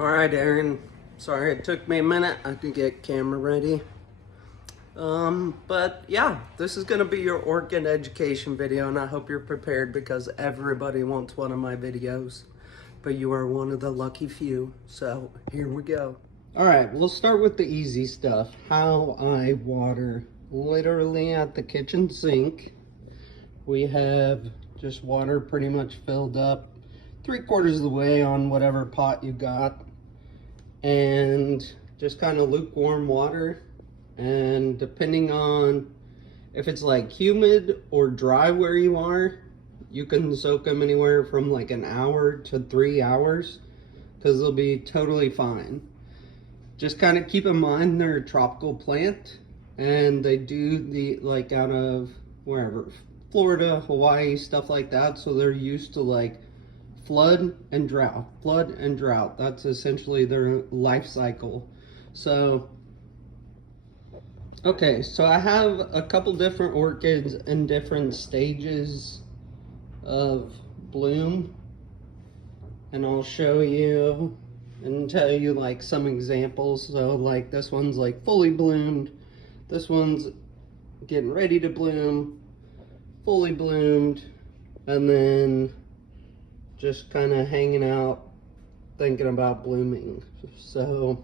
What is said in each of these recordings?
All right, Aaron. Sorry it took me a minute. I had to get camera ready. But yeah, this is gonna be your orchid education video, and I hope you're prepared because everybody wants one of my videos, but you are one of the lucky few. So here we go. All right, we'll start with the easy stuff. How I water. Literally at the kitchen sink, we have just water pretty much filled up 3/4 of the way on whatever pot you got, and just kind of lukewarm water. And depending on if it's like humid or dry where you are, you can soak them anywhere from like an hour to 3 hours because they'll be totally fine. Just kind of keep in mind they're a tropical plant, and they do the like out of wherever, Florida, Hawaii, stuff like that. So they're used to like flood and drought. That's essentially their life cycle. So okay, so I have a couple different orchids in different stages of bloom, and I'll show you and tell you like some examples. So like this one's like fully bloomed, this one's getting ready to bloom, fully bloomed, and then just kind of hanging out thinking about blooming. So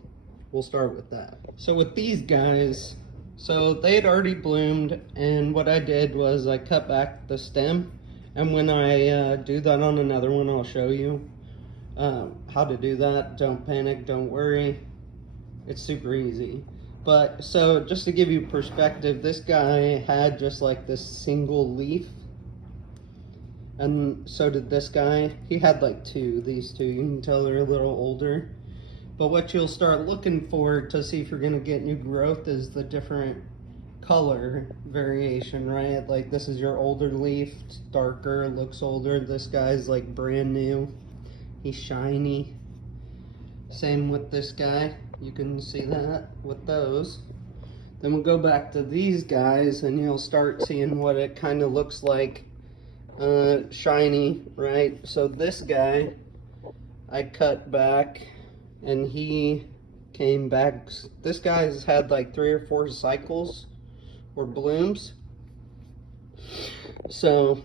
we'll start with that. So with these guys, so they had already bloomed, and what I did was I cut back the stem, and when I do that on another one, I'll show you how to do that. Don't panic, don't worry, it's super easy. But so just to give you perspective, this guy had just like this single leaf, and so did this guy. He had like these two, you can tell they're a little older. But what you'll start looking for to see if you're gonna get new growth is the different color variation, right? Like this is your older leaf, it's darker, looks older. This guy's like brand new, he's shiny. Same with this guy, you can see that with those. Then we'll go back to these guys and you'll start seeing what it kind of looks like shiny, right? So this guy I cut back and he came back. This guy's had like 3 or 4 cycles or blooms. So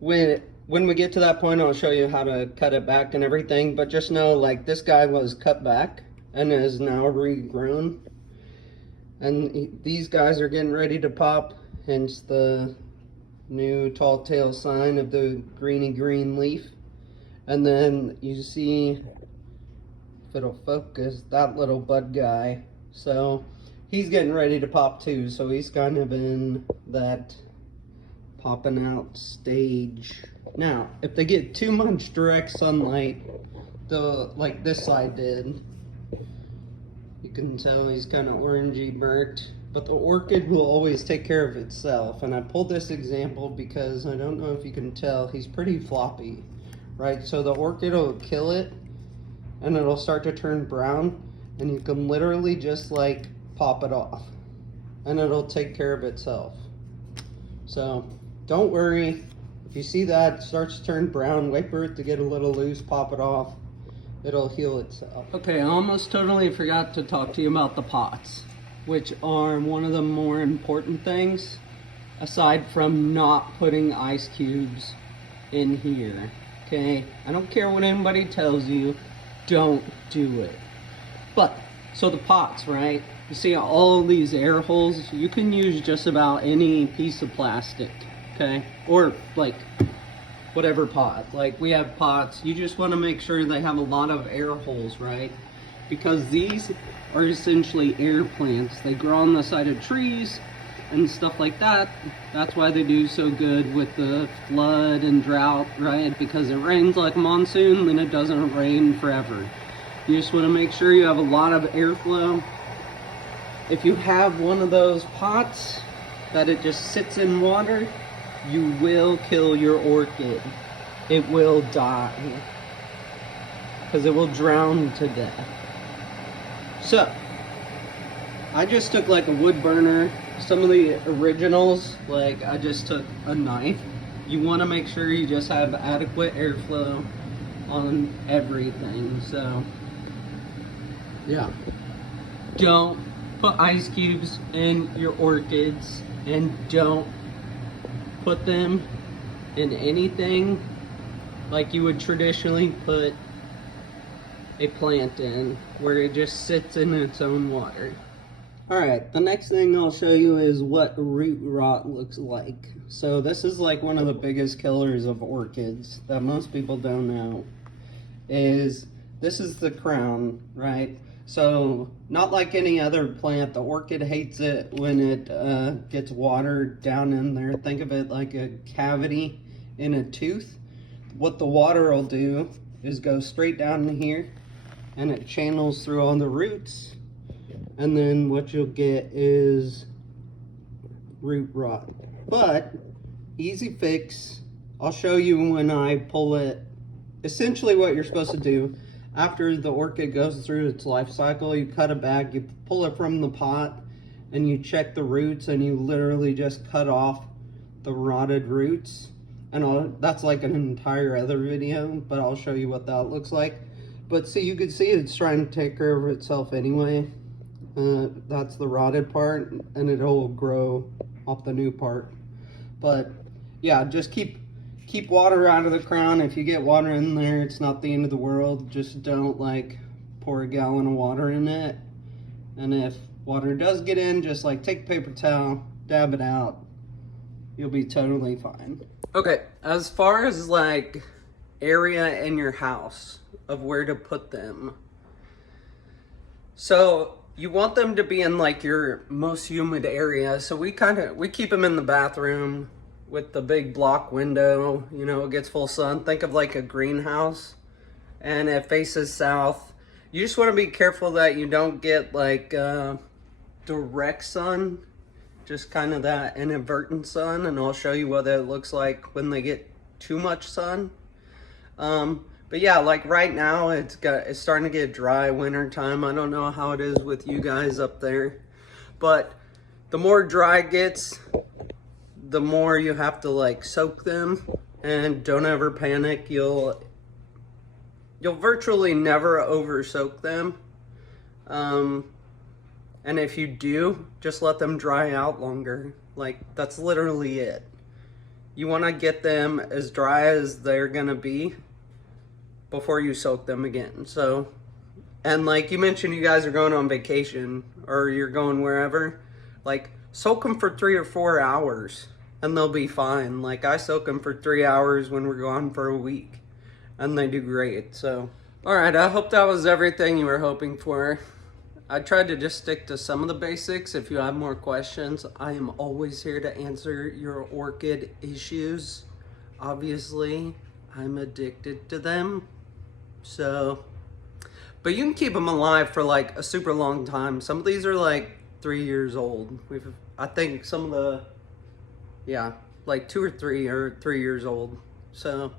when we get to that point, I'll show you how to cut it back and everything, but just know like this guy was cut back and is now regrown, and these guys are getting ready to pop, hence the new tall tale sign of the greeny green leaf. And then you see, if it'll focus, that little bud guy, so he's getting ready to pop too. So he's kind of in that popping out stage. Now if they get too much direct sunlight, like this side did, you can tell he's kind of orangey burnt. But the orchid will always take care of itself. And I pulled this example because I don't know if you can tell, he's pretty floppy, right? So the orchid will kill it and it'll start to turn brown, and you can literally just like pop it off and it'll take care of itself. So don't worry, if you see that it starts to turn brown, wait for it to get a little loose, pop it off, it'll heal itself. Okay, I almost totally forgot to talk to you about the pots, which are one of the more important things, aside from not putting ice cubes in here, okay? I don't care what anybody tells you, don't do it. But, so the pots, right? You see all these air holes? You can use just about any piece of plastic, okay? Or like, whatever pot. Like we have pots, you just wanna make sure they have a lot of air holes, right? Because these are essentially air plants. They grow on the side of trees and stuff like that. That's why they do so good with the flood and drought, right? Because it rains like a monsoon, then it doesn't rain forever. You just want to make sure you have a lot of airflow. If you have one of those pots that it just sits in water, you will kill your orchid. It will die because it will drown to death. So I just took like a wood burner. Some of the originals, like I just took a knife. You want to make sure you just have adequate airflow on everything. So Yeah. don't put ice cubes in your orchids, and don't put them in anything like you would traditionally put a plant in, where it just sits in its own water. Alright, the next thing I'll show you is what root rot looks like. So this is like one of the biggest killers of orchids that most people don't know. This is the crown, right? So not like any other plant, the orchid hates it when it gets water down in there. Think of it like a cavity in a tooth. What the water will do is go straight down in here, and it channels through all the roots, and then what you'll get is root rot. But easy fix, I'll show you when I pull it. Essentially what you're supposed to do after the orchid goes through its life cycle, you cut it back, you pull it from the pot, and you check the roots, and you literally just cut off the rotted roots. And that's like an entire other video, but I'll show you what that looks like. But see, you can see it's trying to take care of itself anyway. That's the rotted part, and it'll grow off the new part. But yeah, just keep water out of the crown. If you get water in there, it's not the end of the world. Just don't like pour a gallon of water in it. And if water does get in, just like take a paper towel, dab it out. You'll be totally fine. Okay, as far as like area in your house of where to put them. So you want them to be in like your most humid area. So we keep them in the bathroom with the big block window. You know, it gets full sun. Think of like a greenhouse, and it faces south. You just want to be careful that you don't get like direct sun, just kind of that inadvertent sun, and I'll show you what it looks like when they get too much sun. But yeah, like right now it's starting to get dry, winter time. I don't know how it is with you guys up there, but the more dry it gets, the more you have to like soak them. And don't ever panic. You'll virtually never over soak them. And if you do, just let them dry out longer. Like, that's literally it. You want to get them as dry as they're gonna be before you soak them again. So, and like you mentioned, you guys are going on vacation or you're going wherever, like soak them for 3 or 4 hours and they'll be fine. Like I soak them for 3 hours when we're gone for a week, and they do great. So, all right, I hope that was everything you were hoping for. I tried to just stick to some of the basics. If you have more questions, I am always here to answer your orchid issues. Obviously, I'm addicted to them. So, but you can keep them alive for like a super long time. Some of these are like 3 years old. I think some of the, yeah, like 2 or 3 or 3 years old. So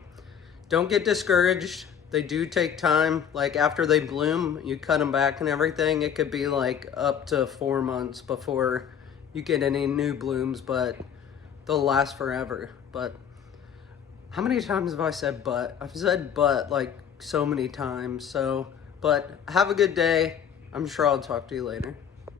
don't get discouraged. They do take time. Like after they bloom, you cut them back and everything. It could be like up to 4 months before you get any new blooms, but they'll last forever. But how many times have I said but? I've said but like so many times. So, but have a good day. I'm sure I'll talk to you later.